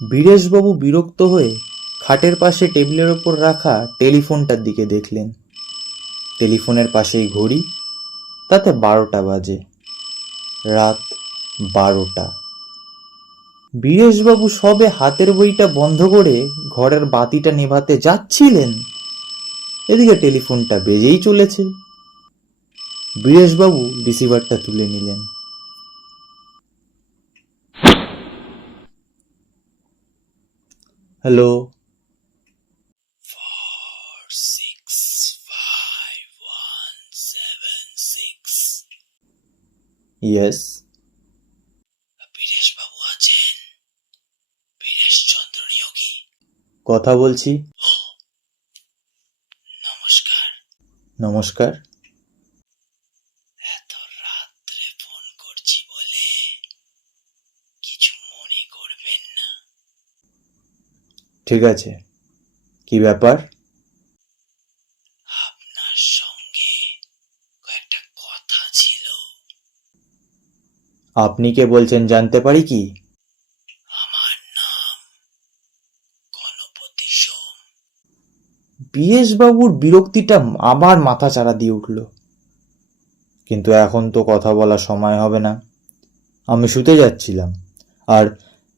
বীরেশবাবু বিরক্ত হয়ে খাটের পাশে টেবিলের ওপর রাখা টেলিফোনটার দিকে দেখলেন। টেলিফোনের পাশেই ঘড়ি, তাতে 12টা বাজে। রাত 12টা। বীরেশবাবু সবে হাতের বইটা বন্ধ করে ঘরের বাতিটা নেভাতে যাচ্ছিলেন, এদিকে টেলিফোনটা বেজেই চলেছে। বীরেশবাবু রিসিভারটা তুলে নিলেন। হ্যালো। 465176। ইয়েস। বীরেশ বাবু আছেন? বীরেশ চন্দ্র নিয়োগী কথা বলছি। ও, নমস্কার। নমস্কার। এত রাত্রে ফোন করছি বলে কিছু মনে করবেন না। ঠিক আছে, কি ব্যাপার? আপনার সঙ্গে কয়েকটা কথা ছিল। আপনি কে বলছেন জানতে পারি কি? আমার নাম গণপতি সোম। বীরেশবাবুর বিরক্তিটা আবার মাথা চাড়া দিয়ে উঠল। কিন্তু এখন তো কথা বলার সময় হবে না, আমি শুতে যাচ্ছিলাম। আর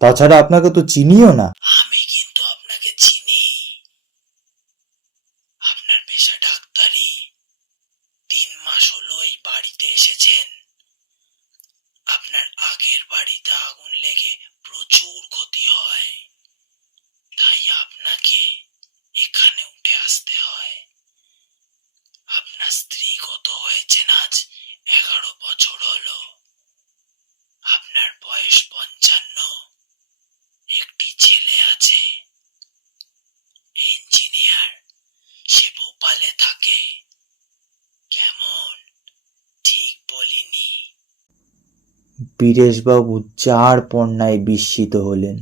তাছাড়া আপনাকে তো চিনিও না। আমি কিন্তু আপনাকে চিনি। আপনার পেশা ডাক্তারি। 3 মাস হলো এই বাড়িতে এসেছেন। আপনার আগের বাড়িতে আগুন লেগে প্রচুর ক্ষতি হয়, তাই আপনাকে এখানে উঠে আসতে হয়। আপনার স্ত্রী গত হয়েছেন আজ 11 বছর হলো। আপনার বয়স 55। একটি ছেলে আছে, ইঞ্জিনিয়ার, সে ভোপালে থাকে। কেমন ঠিক বলিনি? বীরেশবাবু চার পণ্যায় বিস্মিত হলেন।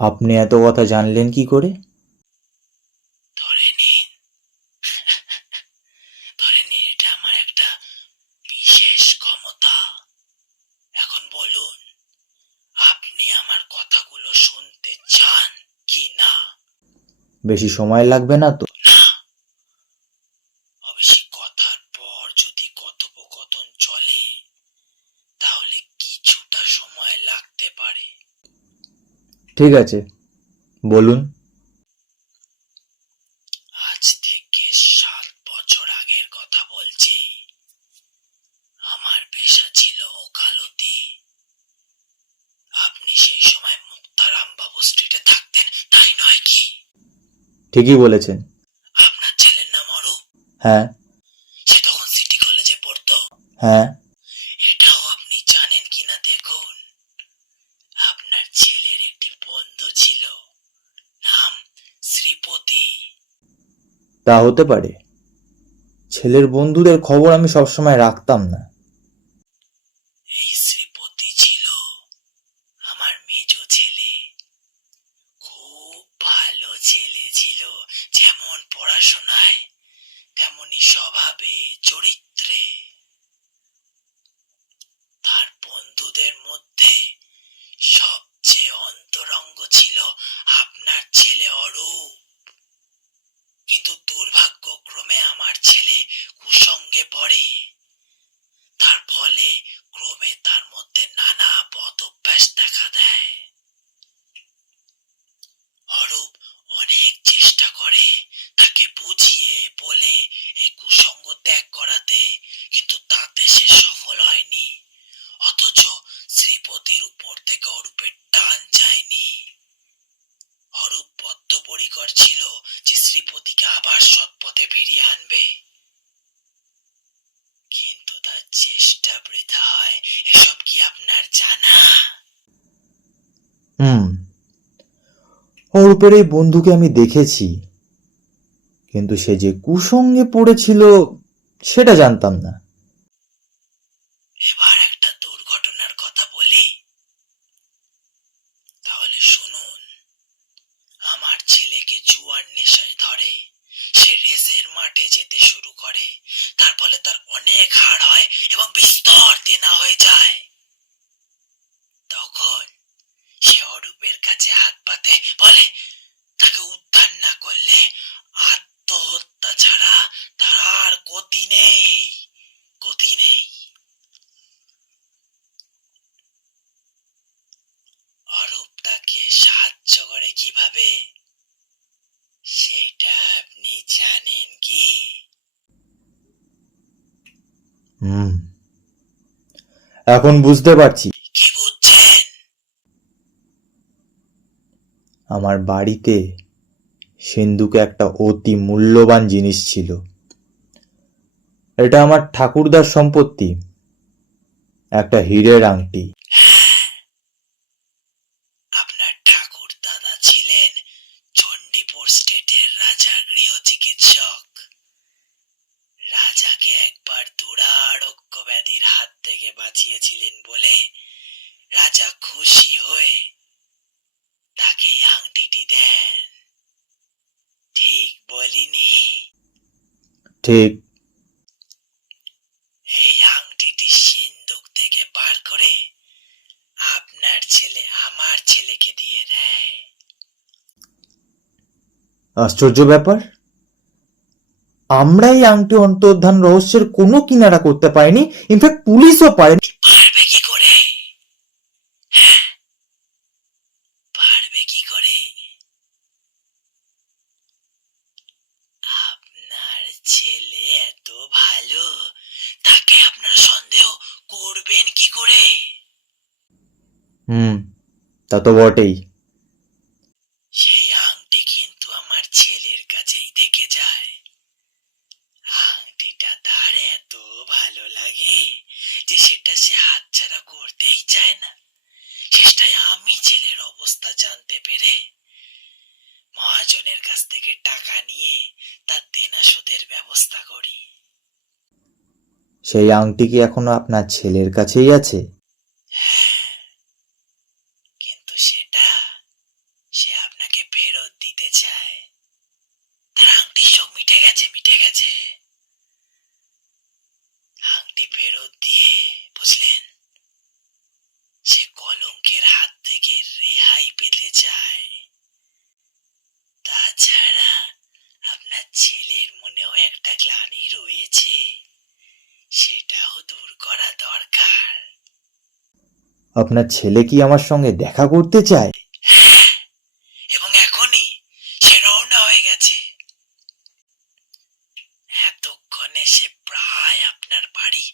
আপনি এত কথা জানলেন কি করে? ধরে নিন ধরে নিন এটা আমার একটা বিশেষ ক্ষমতা। এখন বলুন, আপনি আমার কথাগুলো শুনতে চান কি না? বেশি সময় লাগবে না তো? না, অবশ্যই কথার পর যদি কথোপকথন চলে তাহলে কিছুটা সময় লাগতে পারে। ঠিক আছে, বলুন। আজ থেকে 7 বছর আগের কথা বলছি। আমার পেশা ছিল ওকালতি। আপনি সেই সময় মুক্তারাম বাবু স্ট্রিটে থাকতেন, তাই নয় কি? ঠিকই বলেছেন। আপনার ছেলের নাম অরূপ। হ্যাঁ। সে তখন সিটি কলেজে পড়তো। হ্যাঁ। এটাও আপনি জানেন কিনা দেখুন। আপনার ছেলের একটি বন্ধু ছিল, নাম শ্রীপতি। তা হতে পারে। ছেলের বন্ধুদের খবর আমি সবসময় রাখতাম না। এই শ্রীপতি ছিল আমার মেজো ছেলে। খুব ভালো ছেলে ছিল, যেমন পড়াশোনায় তেমনি স্বভাবে চরিত্রে। তার বন্ধুদের মধ্যে সবচেয়ে অন্তরঙ্গ ছিল আপনার ছেলে অরূপ। কিন্তু দুর্ভাগ্যক্রমে আমার ছেলে কুসঙ্গে পড়ে। তার ফলে ক্রমে তার মধ্যে নানা বদ অভ্যাস দেখা দেয়। অরূপ অনেক চেষ্টা করে তাকে বুঝিয়ে বলে এই কুসঙ্গ ত্যাগ করাতে, কিন্তু তাতে সে সফল হয়নি। অথচ শ্রীপতির উপর থেকে অরূপের টান যায়নি। অরূপ বদ্ধপরিকর ছিল যে শ্রীপতিকে আবার সৎপথে ফিরিয়ে আনবে, কিন্তু তার চেষ্টা বৃথা হয়। এসব কি আপনার জানা? অরূপের এই বন্ধুকে আমি দেখেছি, কিন্তু সে যে কুসঙ্গে পড়েছিল সেটা জানতাম না। এবার একটা দুর্ঘটনার কথা বলি, তাহলে শুনুন। আমার ছেলেকে জুয়ার নেশায় ধরে। সে রেসের মাঠে যেতে শুরু করে। তার ফলে তার অনেক হার হয় এবং বিস্তর দেনা হয়ে যায়। তখন সে অরূপের হুম, এখন বুঝতে পারছি। কি বুঝছেন? আমার বাড়িতে সিন্ধুকে একটা অতি মূল্যবান জিনিস ছিল। এটা আমার ঠাকুরদার সম্পত্তি, একটা হীরের আংটি। আপনার ঠাকুর দাদা ছিলেন চণ্ডীপুর স্টেটের রাজার গৃহ চিকিৎসক। রাজাকে একবার দুরারোগ্য ব্যাধির হাত থেকে বাঁচিয়েছিলেন বলে রাজা খুশি হয়ে তাকে এই আংটিটি দেন। ঠিক বলিনি? ঠিক। এই আংটিটি সিন্ধুক থেকে বার করে আপনার ছেলে আমার ছেলেকে দিয়ে দেয়। আশ্চর্য ব্যাপার, আমরা এই আংটি অন্তর্ধান রহস্যের কোনো কিনারা করতে পারিনি, ইনফ্যাক্ট পুলিশও পারেনি। পারবে কি করে? পারবে কি করে? আপনার ছেলে এত ভালো, তাকে আপনার সন্দেহ করবেন কি করে? তা তো বটেই। সেই আংটি কিন্তু আমার ছেলের কাছেই থেকে যায়। আংটিটা তার এত ভালো লাগে যে সেটা সে হাতছাড়া করতেই চায় না। শেষটায় আমি ছেলের অবস্থা জানতে পেরে মহাজনের কাছ থেকে টাকা নিয়ে তার দেনা শোধের ব্যবস্থা করি। সেই আংটি কি এখনো আপনার ছেলের কাছেই আছে? কিন্তু সেটা সে আপনাকে ফেরত দিতে চায়। তার আংটি সব মিটে গেছে, মিটে গেছে। আংটি ফেরত দিয়ে, বুঝলেন, সে কলঙ্কের হাত থেকে রেহাই পেতে চায়। তাছাড়া আপনার ছেলের মনেও একটা গ্লানি রয়েছে, সেটাও দূর করা দরকার। আপনার ছেলে কি আমার সঙ্গে দেখা করতে চায়? এবং এখনই সে রওনা হয়ে গেছে। এতক্ষণে সে প্রায় আপনার বাড়ি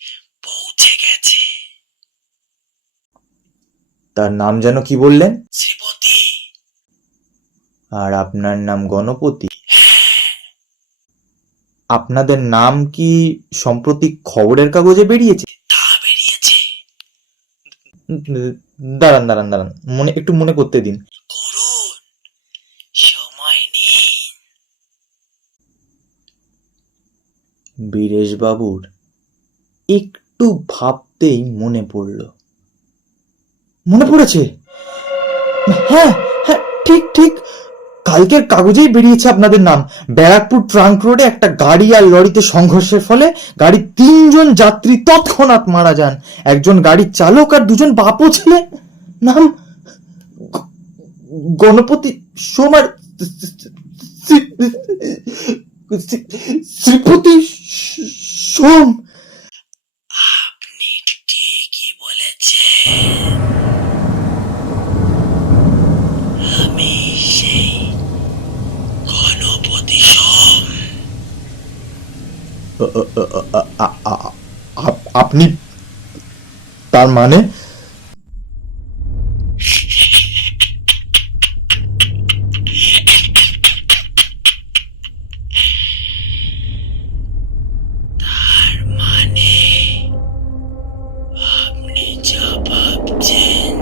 পৌঁছে গেছে। তার নাম যেন কি বললেন? শ্রীপতি। আর আপনার নাম গণপতি? আপনাদের নাম কি সম্প্রতি খবরের কাগজে বেরিয়েছে? তা বেরিয়েছে। দাঁড়ান দাঁড়ান দাঁড়ান, একটু মনে করতে দিন। করুন, সময় নিন। বীরেশবাবুর একটু ভাবতেই মনে পড়েছে। হ্যাঁ হ্যাঁ, ঠিক ঠিক, কালকের কাগজেই বেরিয়েছে আপনাদের নাম। ব্যারাকপুর ট্রাঙ্ক রোডে একটা গাড়ি আর লরিতে সংঘর্ষের ফলে গাড়ির 3 জন যাত্রী তৎক্ষণাৎ মারা যান। একজন গাড়ির চালক আর 2 জন বাপও ছিলেন। নাম গণপতি সোম আর শ্রীপতি সোম। আপনি ঠিকই বলেছেন। আমি সেই গণপতি সোম। আপনি, তার মানে? তার মানে আপনি যা ভাবছেন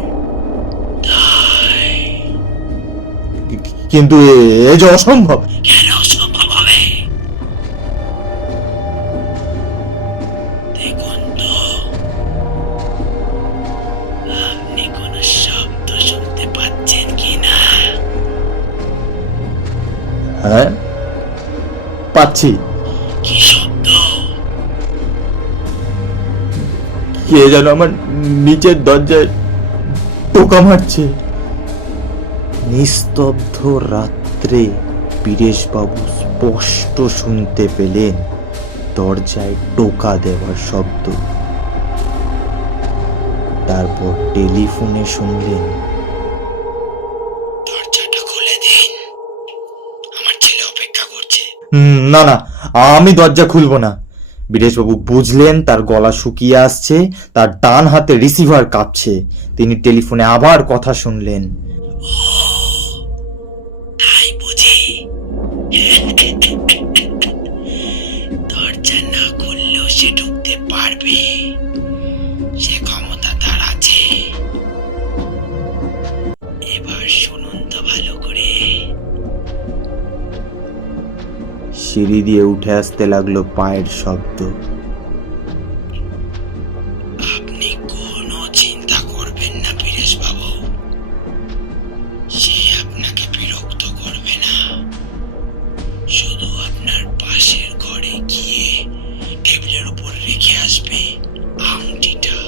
তাই। কিন্তু এ যে অসম্ভব। কেন সম্ভব হবে? দেখুন তো, আপনি কোনো শব্দ শুনতে পাচ্ছেন কিনা? হ্যাঁ, পাচ্ছি। কি শব্দ? কে যেন আমার নিচের দরজায় টোকা মারছে। নিস্তব্ধ রাত্রে বীরেশবাবু স্পষ্ট শুনতে পেলেন দরজায় টোকা দেওয়ার শব্দ। তারপর টেলিফোনে শুনলেন, দরজাটা খুলে দিন, আমার ছেলে অপেক্ষা করছে। না না, আমি দরজা খুলবো না। বীরেশবাবু বুঝলেন তার গলা শুকিয়ে আসছে, তার ডান হাতে রিসিভার কাঁপছে। তিনি টেলিফোনে আবার কথা শুনলেন। ও তাই বুঝি? দরজা না খুললেও সে ঢুকতে পারবে, সে ক্ষমতা তার আছে। এবার শুনুন তো ভালো করে। সিঁড়ি দিয়ে উঠে আসতে লাগলো পায়ের শব্দ। আপনি কোনো চিন্তা করবেন না বীরেশ বাবু, সে আপনাকে বিরক্ত করবে না। শুধু আপনার পাশের ঘরে গিয়ে টেবিলের উপর রেখে আসবে আংটিটা।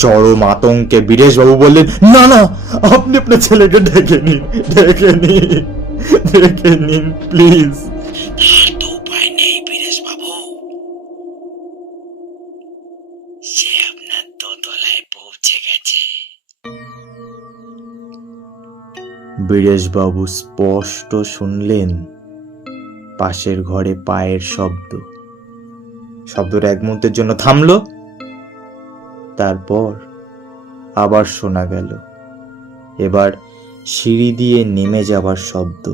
চরম আতঙ্কে বীরেশবাবু বললেন, না না, আপনি আপনার ছেলেকে ডেকে নিন, প্লিজ। তার তো উপায় নেই বীরেশ বাবু, সে আপনার দোতলায় পৌঁছে গেছে। বীরেশবাবু স্পষ্ট শুনলেন পাশের ঘরে পায়ের শব্দ। শব্দটা এক মুহূর্তের জন্য থামলো, তারপর আবার শোনা গেল। এবার সিঁড়ি দিয়ে নেমে যাবার শব্দ।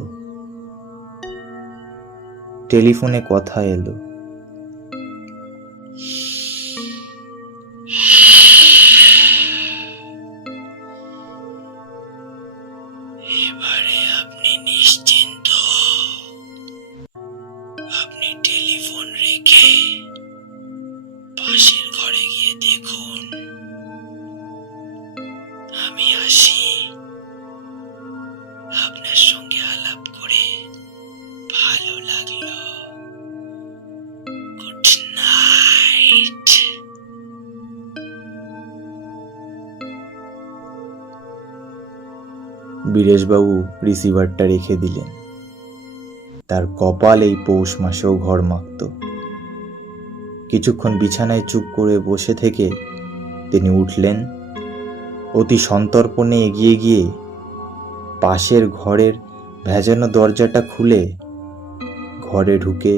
টেলিফোনে কথা এলো। এবারে আপনি নিশ্চিন্ত। আপনি টেলিফোন রেখে পাশের ঘরে গিয়ে দেখুন। আমি আসি। আপনার সঙ্গে আলাপ করে ভালো লাগলো। Good night. বীরেশবাবু রিসিভারটা রেখে দিলেন। তার কপাল এই পৌষ মাসেও ঘর মাখত। কিছুক্ষণ বিছানায় চুপ করে বসে থেকে তিনি উঠলেন। অতি সন্তর্পণে এগিয়ে গিয়ে পাশের ঘরের ভেজানো দরজাটা খুলে ঘরে ঢুকে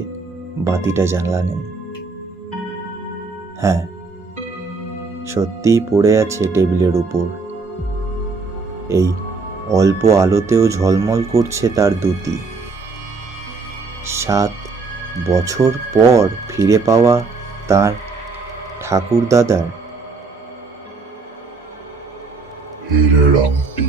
বাতিটা জ্বালালেন। হ্যাঁ, সত্যিই পড়ে আছে টেবিলের উপর। এই অল্প আলোতেও ঝলমল করছে তার দুটি। 7 বছর পর ফিরে পাওয়া তার ঠাকুর দাদার হীরের আংটি।